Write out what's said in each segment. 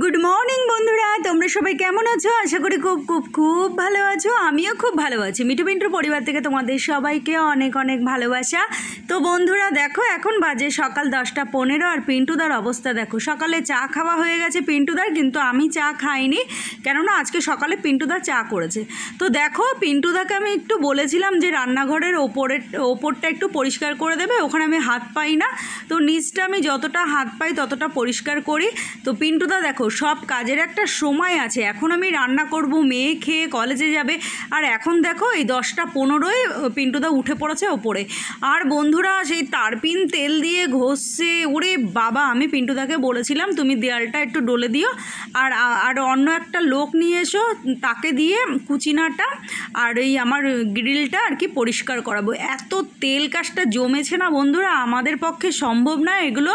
Good morning বন্ধুরা, তোমরা সবাই কেমন আছো? আশা করি খুব খুব খুব ভালো আছো। আমিও খুব ভালো আছি। মিঠু পিন্টুর পরিবার থেকে তোমাদের সবাইকে অনেক অনেক ভালোবাসা। তো বন্ধুরা দেখো, এখন বাজে সকাল 10:15 আর পিন্টুদার অবস্থা দেখো। সকালে চা খাওয়া হয়ে গেছে পিন্টুদার, কিন্তু আমি চা খাইনি, কেননা আজকে সকালে পিন্টুদা চা করেছে। তো দেখো, পিন্টুদাকে আমি একটু বলেছিলাম যে রান্নাঘরের ওপরটা একটু পরিষ্কার করে দেবে, ওখানে আমি হাত পাই না, তো নিচটা আমি যতটা হাত পাই ততটা পরিষ্কার করি। তো পিন্টুদা দেখো, সব কাজের একটা সময় আছে। এখন আমি রান্না করব, মেয়ে খেয়ে কলেজে যাবে, আর এখন দেখো এই 10:15 পিন্টুদা উঠে পড়েছে ওপরে। আর বন্ধুরা সেই তারপিন তেল দিয়ে ঘষছে। ওরে বাবা, আমি পিন্টুদাকে বলেছিলাম তুমি দেয়ালটা একটু ডলে দিও, আর অন্য একটা লোক নিয়ে এসো, তাকে দিয়ে কুচিনাটা আর এই আমার গ্রিলটা আর কি পরিষ্কার করাবো। এত তেল কাজটা জমেছে না বন্ধুরা, আমাদের পক্ষে সম্ভব না এগুলো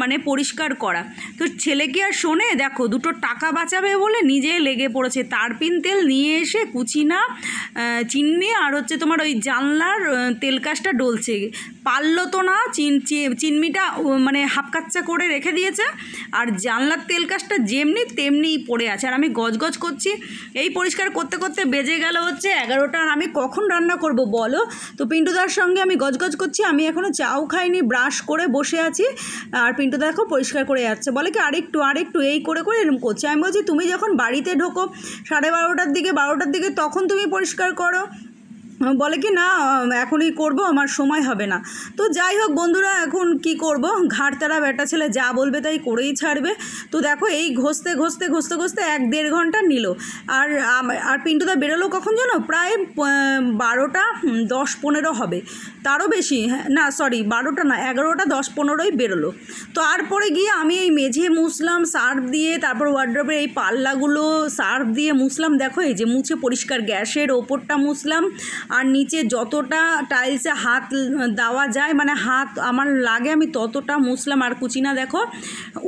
মানে পরিষ্কার করা। তো ছেলে কি আর শোনে? দেখো, দুটো টাকা বাঁচাবে বলে নিজে লেগে পড়েছে। তারপিন তেল নিয়ে এসে কুচিনা, চিননি আর হচ্ছে তোমার ওই জানলার তেল কাজটা ডলছে। পারলো তো না, চিনমিটা মানে হাফ কাচ্চা করে রেখে দিয়েছে, আর জানলার তেল কাজটা যেমনি তেমনিই পড়ে আছে। আর আমি গজগজ করছি, এই পরিষ্কার করতে করতে বেজে গেল হচ্ছে 11টা। আর আমি কখন রান্না করব বলো? তো পিন্টুদার সঙ্গে আমি গজগজ করছি, আমি এখনও চাও খাইনি, ব্রাশ করে বসে আছি। আর পিন্টুদা দেখো পরিষ্কার করে যাচ্ছে, বলে কি আরেকটু এই করে করে এরকম করছে। আমি বলছি তুমি যখন বাড়িতে ঢোকো 12:30 দিকে তখন তুমি পরিষ্কার করো। বলে কি না এখনই করব, আমার সময় হবে না। তো যাই হোক বন্ধুরা, এখন কি করব, ঘাড়তারা বেটা ছেলে যা বলবে তাই করেই ছাড়বে। তো দেখো, এই ঘষতে 1-1.5 ঘন্টা নিল। আর পিন্টুদা বেরোলো কখন জানো? প্রায় 12:10-15 হবে, তারও বেশি। না সরি, 12টা না, 11:10-15 বেরোলো। তো তারপরে গিয়ে আমি এই মেঝে মুছলাম সার্ফ দিয়ে, তারপর ওয়ার্ড্রোবের এই পাল্লাগুলো সার্ফ দিয়ে মুছলাম। দেখো এই যে মুছে পরিষ্কার, গ্যাসের ওপরটা মুছলাম, আর নিচে যতটা টাইলসে হাত দেওয়া যায়, মানে হাত আমার লাগে আমি ততটা মুছলাম। আর কুচিনা দেখো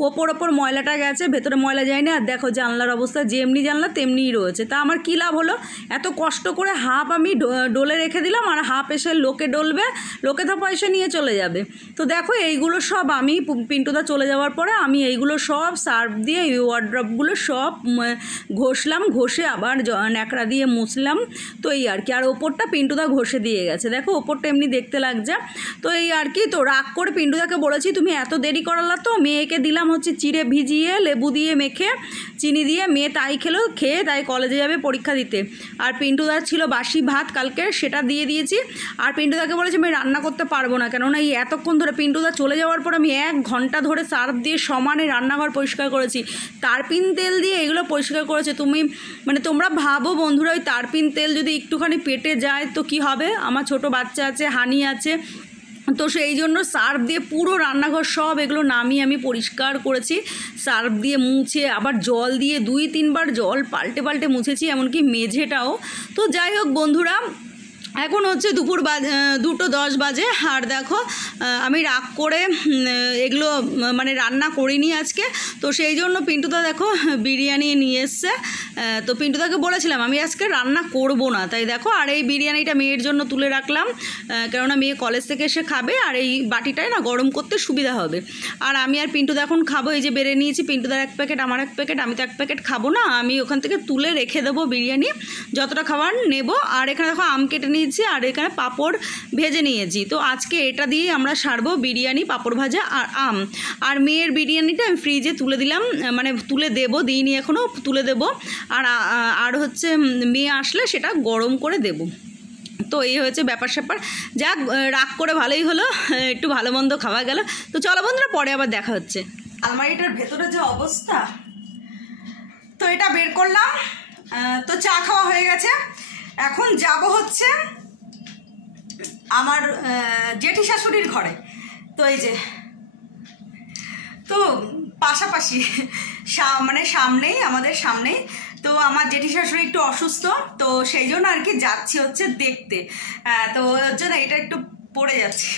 ওপর ময়লাটা গেছে, ভেতরে ময়লা যায়নি। আর দেখো জানলার অবস্থা, যেমনি জানলা তেমনিই রয়েছে। তা আমার কী লাভ হলো? এত কষ্ট করে হাফ আমি ডলে রেখে দিলাম, আর হাফ এসে লোকে ডলবে, লোকে তো পয়সা নিয়ে চলে যাবে। তো দেখো এইগুলো সব আমি পিন্টুদা চলে যাওয়ার পরে আমি এইগুলো সব সার্ফ দিয়ে এই ওয়ার্ড্রপগুলো সব ঘষলাম, ঘষে আবার ন্যাকড়া দিয়ে মুছলাম। তো এই আর কি। আর ওপরটা পিন্টুদা ঘষে দিয়ে গেছে, দেখো ওপরটা এমনি দেখতে লাগছে। তো এই আর কি। তো রাগ করে পিন্টুদাকে বলেছি তুমি এত দেরি করালা তো। মেয়েকে দিলাম হচ্ছে চিড়ে ভিজিয়ে, লেবু দিয়ে মেখে, চিনি দিয়ে, মেয়ে তাই খেয়ে তাই কলেজে যাবে পরীক্ষা দিতে। আর পিন্টুদার ছিল বাসি ভাত কালকে, সেটা দিয়ে দিয়েছি। আর পিন্টুদাকে বলেছি আমি রান্না করতে পারবো না, কেননা এই এতক্ষণ ধরে পিন্টুদা চলে যাওয়ার পর আমি 1 ঘন্টা ধরে সার্ফ দিয়ে সমানে রান্নাঘর পরিষ্কার করেছি, তারপিন তেল দিয়ে এগুলো পরিষ্কার করেছে। তোমরা ভাবো বন্ধুরা, ওই তারপিন তেল যদি একটুখানি পেটে যায় তো কি হবে? আমার ছোট বাচ্চা আছে, হানি আছে, তো সেই জন্য সার্ফ দিয়ে পুরো রান্নাঘর সব এগুলো নামিয়ে আমি পরিষ্কার করেছি, সার্ফ দিয়ে মুছে, আবার জল দিয়ে 2-3 বার জল পাল্টে মুছেছি, এমনকি মেঝেটাও। তো যাই হোক বন্ধুরা, এখন হচ্ছে দুপুর 2:10 বাজে। আর দেখো আমি রাগ করে এগুলো মানে রান্না করিনি আজকে। তো সেই জন্য পিন্টুদা দেখো বিরিয়ানি নিয়ে এসছে। তো পিন্টুদাকে বলেছিলাম আমি আজকে রান্না করব না, তাই দেখো। আর এই বিরিয়ানিটা মেয়ের জন্য তুলে রাখলাম, কেননা মেয়ে কলেজ থেকে এসে খাবে, আর এই বাটিটায় না গরম করতে সুবিধা হবে। আর আমি আর পিন্টুদা এখন খাবো। এই যে বেড়ে নিয়েছি, পিন্টুদার 1 প্যাকেট, আমার 1 প্যাকেট। আমি তো 1 প্যাকেট খাবো না, আমি ওখান থেকে তুলে রেখে দেবো বিরিয়ানি, যতটা খাবার নেব। আর এখানে দেখো আম কেটে নিয়েছি, আর এখানে পাঁপড় ভেজে নিয়েছি। তো আজকে এটা দিয়েই আমরা সারবো, বিরিয়ানি, পাঁপড় ভাজা আর আম। আর মেয়ের বিরিয়ানিটা আমি ফ্রিজে তুলে দিলাম, মানে তুলে দেবো, দিইনি এখনও, তুলে দেবো। আর হচ্ছে মেয়ে আসলে সেটা গরম করে দেব। তো এই হয়েছে ব্যাপার স্যাপার। যাক, রাগ করে ভালোই হলো, একটু ভালো মন্দ খাওয়া গেল। তো চলো বন্ধুরা, পরে আবার দেখা হচ্ছে। আলমারিটার ভেতরে যে অবস্থা, তো এটা বের করলাম। তো চা খাওয়া হয়ে গেছে, এখন যাব হচ্ছে আমার জেঠি শাশুড়ির ঘরে। তো এই যে, তো পাশাপাশি মানে সামনেই, আমাদের সামনেই। তো আমার জেঠি শাশুড়ি একটু অসুস্থ, তো সেই জন্য আর কি যাচ্ছি হচ্ছে দেখতে। তো ওর জন্য এটা একটু পড়ে যাচ্ছে।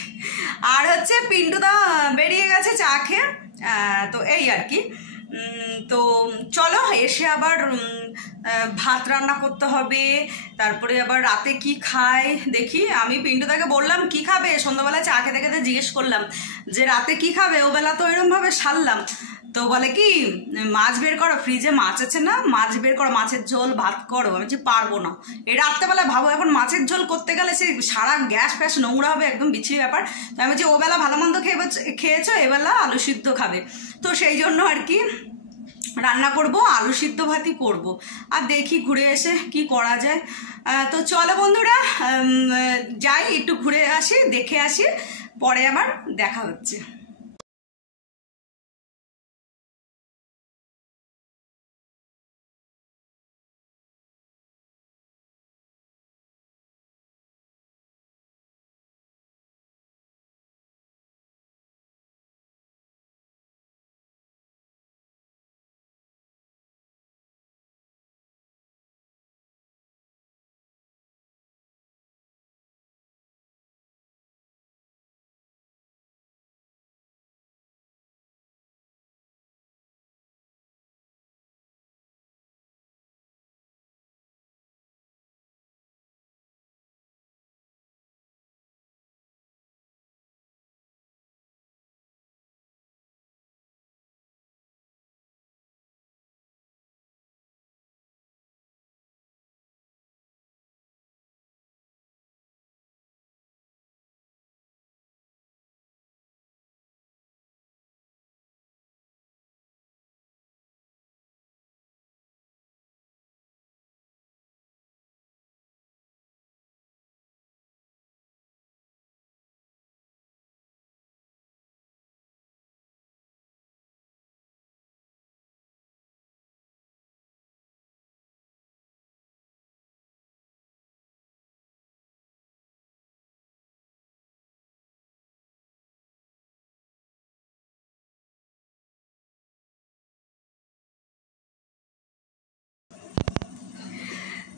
আর হচ্ছে পিন্টুদা বেরিয়ে গেছে চা খেয়ে। তো এই আর কি। তো চলো, এসে আবার ভাত রান্না করতে হবে, তারপরে আবার রাতে কি খায় দেখি। আমি পিন্টুদাকে বললাম কি খাবে, সন্ধ্যাবেলা চা খেতে খেতে জিজ্ঞেস করলাম যে রাতে কি খাবে, ও বেলা তো এরকমভাবে সারলাম। তো তো বলে কি মাছ বের করো, ফ্রিজে মাছ আছে না, মাছ বের করো, মাছের ঝোল ভাত করো। আমি যে পারবো না, এই রাত্রেবেলা ভাবো এখন মাছের ঝোল করতে গেলে সে সারা গ্যাস ফ্যাস নোংরা হবে, একদম বিচ্ছিরি ব্যাপার। তো আমি যে ওবেলা ভালো মন্দ খেয়েছো, এবেলা আলু সিদ্ধ খাবে। তো সেই জন্য আর কি রান্না করব, আলু সিদ্ধ ভাতই করব। আর দেখি ঘুরে এসে কি করা যায়। তো চলো বন্ধুরা যাই, একটু ঘুরে আসি, দেখে আসি, পরে আবার দেখা হচ্ছে।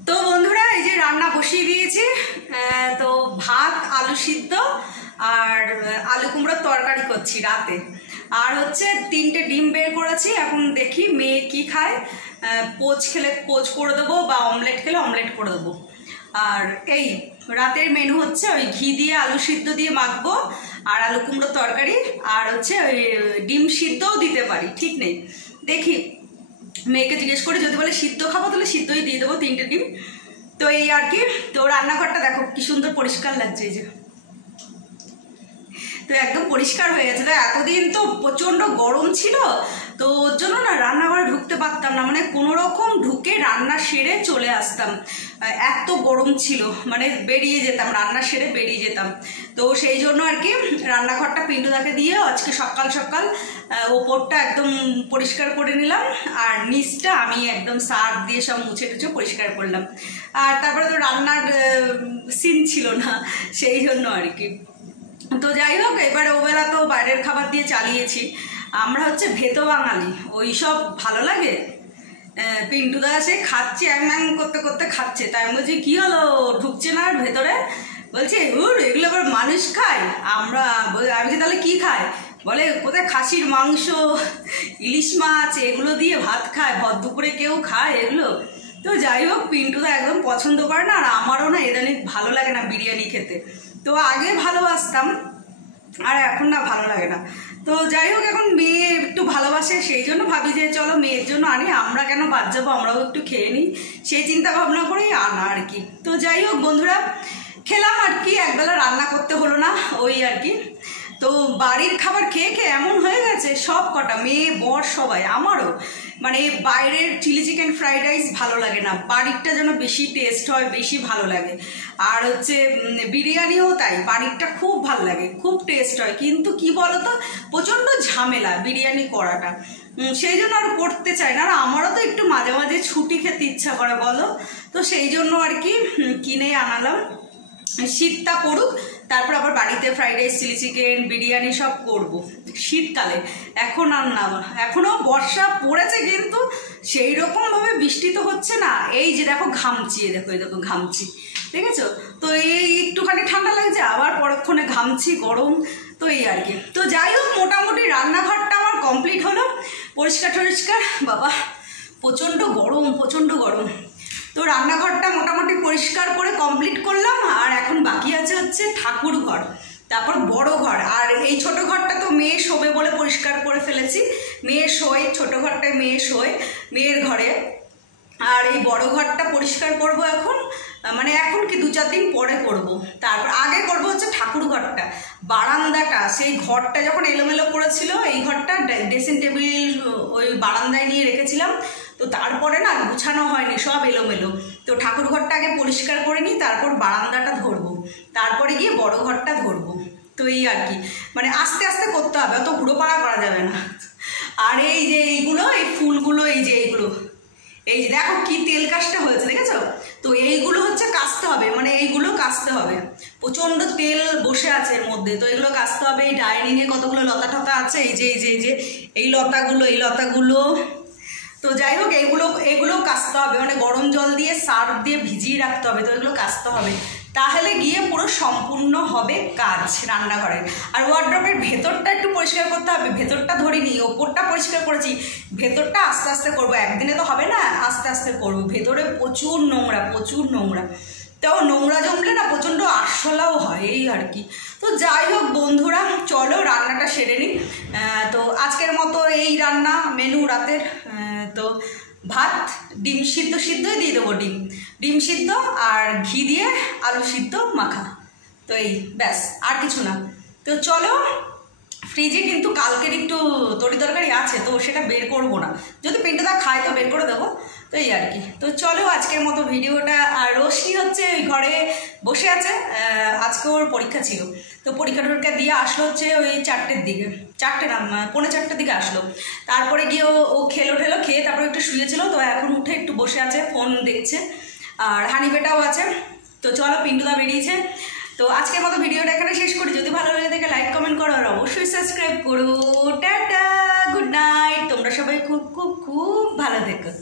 তো বন্ধুরা এই যে রান্না বসিয়ে দিয়েছি, তো ভাত, আলু সিদ্ধ আর আলু কুমড়োর তরকারি করছি রাতে। আর হচ্ছে 3টে ডিম বের করেছি, এখন দেখি মেয়ে কি খায়। পোচ খেলে পোচ করে দেবো, বা অমলেট খেলে অমলেট করে দেবো। আর এই রাতের মেনু হচ্ছে ওই ঘি দিয়ে আলু সিদ্ধ দিয়ে মাখবো, আর আলু কুমড়োর তরকারি, আর হচ্ছে ওই ডিম সিদ্ধও দিতে পারি, ঠিক নেই, দেখি মেয়েকে জিজ্ঞেস করে, যদি বলে সিদ্ধ খাবো তাহলে সিদ্ধই দিয়ে দেবো 3টে ডিম। তো এই আর কি। তো রান্নাঘরটা দেখো কি সুন্দর পরিষ্কার লাগছে, এই যে তো একদম পরিষ্কার হয়ে গেছে। তো এতদিন তো প্রচণ্ড গরম ছিল, তো ওর জন্য না রান্নাঘরে ঢুকতে পারতাম না, মানে কোনো রকম ঢুকে রান্না সেরে চলে আসতাম, এত গরম ছিল, মানে বেরিয়ে যেতাম, রান্না সেরে বেরিয়ে যেতাম। তো সেই জন্য আর কি রান্নাঘরটা পিন্টুদাকে দিয়ে আজকে সকাল সকাল ওপরটা একদম পরিষ্কার করে নিলাম, আর নিচটা আমি একদম সার্ফ দিয়ে সব মুছে টুছে পরিষ্কার করলাম। আর তারপরে তো রান্নার সিন ছিল না, সেই জন্য আর কি। তো যাই হোক, এবারে ওবেলা তো বাইরের খাবার দিয়ে চালিয়েছি। আমরা হচ্ছে ভেতো বাঙালি, ওই সব ভালো লাগে। পিন্টুদা সে খাচ্ছে, অ্যাং করতে করতে খাচ্ছে, তাই আমি বলছি কী হলো, ঢুকছে না আর ভেতরে? বলছে এগুলো আবার মানুষ খায়। আমি কি তাহলে কী খায়? বলে কোথায় খাসির মাংস, ইলিশ মাছ এগুলো দিয়ে ভাত খায়, ভর দুপুরে কেউ খায় এগুলো? তো যাই হোক, পিন্টুদা একদম পছন্দ করে না, আর আমারও না এদানি ভালো লাগে না বিরিয়ানি খেতে। তো আগে ভালোবাসতাম, আর এখন না ভালো লাগে না। তো যাই হোক, এখন মেয়ে একটু ভালোবাসে, সেই জন্য ভাবি যে চলো মেয়ের জন্য আনি, আমরা কেন বাদ যাবো, আমরাও একটু খেয়ে নিই, সেই চিন্তা ভাবনা করেই আনা আর কি। তো যাই হোক বন্ধুরা, খেলাম আর কি, একবেলা রান্না করতে হলো না, ওই আর কি। তো বাড়ির খাবার খেয়ে খেয়ে এমন হয়ে গেছে সব কটা, মেয়ে বর সবাই, আমারও, মানে বাইরের চিলি চিকেন ফ্রাইড রাইস ভালো লাগে না, বাড়িরটা যেন বেশি টেস্ট হয়, বেশি ভালো লাগে। আর হচ্ছে বিরিয়ানিও তাই, বাড়িরটা খুব ভালো লাগে, খুব টেস্ট হয়, কিন্তু কি বলতো প্রচণ্ড ঝামেলা বিরিয়ানি করাটা, সেই জন্য আর করতে চাই না। আর আমারও তো একটু মাঝে মাঝে ছুটি খেতে ইচ্ছা করে বলো, তো সেই জন্য আর কি কিনে আনালাম। শীতটা পড়ুক, তারপর আবার বাড়িতে fried rice, chilli chicken, biryani সব করব শীতকালে। এখন আর না, এখনও বর্ষা পড়েছে কিন্তু সেই রকমভাবে বৃষ্টি তো হচ্ছে না। এই যে দেখো ঘামছি, দেখো এই দেখো ঘামছি, দেখেছো তো? এই একটুখানি ঠান্ডা লাগছে, আবার পরক্ষণে ঘামছি, গরম। তো এই আর কি। তো যাই হোক, মোটামুটি রান্নাঘরটা আমার কমপ্লিট হলো, পরিষ্কার টরিষ্কার। বাবা প্রচণ্ড গরম, প্রচণ্ড গরম। তো রান্নাঘরটা মোটামুটি পরিষ্কার করে কমপ্লিট করলাম, আর এখন বাকি আছে হচ্ছে ঠাকুর ঘর। তারপর বড় ঘর, আর এই ছোট ঘরটা তো মেয়ে শোবে বলে পরিষ্কার করে ফেলেছি, মেয়ে শোয়, ছোট ঘরটায় মেয়ে শোয়, মেয়ের ঘরে। আর এই বড় ঘরটা পরিষ্কার করব এখন, মানে এখন কি 2-4 দিন পরে করব। তারপর আগে করব হচ্ছে ঠাকুর ঘরটা, বারান্দাটা, সেই ঘরটা যখন এলোমেলো করেছিল, এই ঘরটা ড্রেসিং টেবিল ওই বারান্দায় নিয়ে রেখেছিলাম, তো তারপরে না গুছানো হয়নি, সব এলোমেলো। তো ঠাকুর ঘরটা আগে পরিষ্কার করে নিই, তারপর বারান্দাটা ধরবো, তারপরে গিয়ে বড় ঘরটা ধরবো। তো এই আর কি, মানে আস্তে আস্তে করতে হবে, অত হুড়োপাড়া করা যাবে না। আর এই যে এইগুলো, এই ফুলগুলো, এই যে এইগুলো, এই যে দেখো কি তেল কাজটা হয়েছে, দেখেছো? তো এইগুলো হচ্ছে কাচতে হবে, মানে এইগুলো কাচতে হবে, প্রচণ্ড তেল বসে আছে এর মধ্যে, তো এগুলো কাচতে হবে। এই ডাইনিংয়ে কতগুলো লতা টতা আছে, এই যে এই লতাগুলো, তো যাই হোক এগুলো কাচতে হবে, মানে গরম জল দিয়ে সার্ফ দিয়ে ভিজিয়ে রাখতে হবে, তো এগুলো কাচতে হবে, তাহলে গিয়ে পুরো সম্পূর্ণ হবে কাজ রান্নাঘরের। আর ওয়ার্ড্রপের ভেতরটা একটু পরিষ্কার করতে হবে, ভেতরটা ধরিনি, ওপরটা পরিষ্কার করেছি, ভেতরটা আস্তে আস্তে করবো, একদিনে তো হবে না, আস্তে আস্তে করবো। ভেতরে প্রচুর নোংরা, তো নোংরা জমলে না প্রচণ্ড আরশোলাও হয়, এই আর কি। তো যাই হোক বন্ধুরা, চলো রান্নাটা সেরে নিই। তো আজকের মতো এই রান্না মেনু রাতের, তো ভাত, ডিম সিদ্ধই দিয়ে দেবো, ডিম সিদ্ধ আর ঘি দিয়ে আলু সিদ্ধ মাখা, তো এই ব্যাস, আর কিছু না। তো চলো, ফ্রিজে কিন্তু কালকের একটু তরকারি আছে, তো সেটা বের করবো না, যদি পিন্টুদা খায় তো বের করে দেবো, তো এই আর কি। তো চলো আজকের মতো ভিডিওটা, আর রোশনি হচ্ছে ওই ঘরে বসে আছে, আজকে ওর পরীক্ষা ছিল, তো পরীক্ষা দিয়ে আসলো হচ্ছে ওই 4টের দিকে, 4টে না 4:45 দিকে আসলো। তারপরে গিয়ে ও খেলো খেয়ে তারপরে একটু শুয়েছিল, তো এখন উঠে একটু বসে আছে, ফোন দেখছে, আর হানিবেটাও আছে। তো চলো, পিন্টুদা বেরিয়েছে। তো আজকের মতো ভিডিওটা এখানে শেষ করি, যদি ভালো লাগে থাকে লাইক কমেন্ট করো, আর অবশ্যই সাবস্ক্রাইব করো। টাটা, গুড নাইট, তোমরা সবাই খুব খুব খুব ভালো থেকো।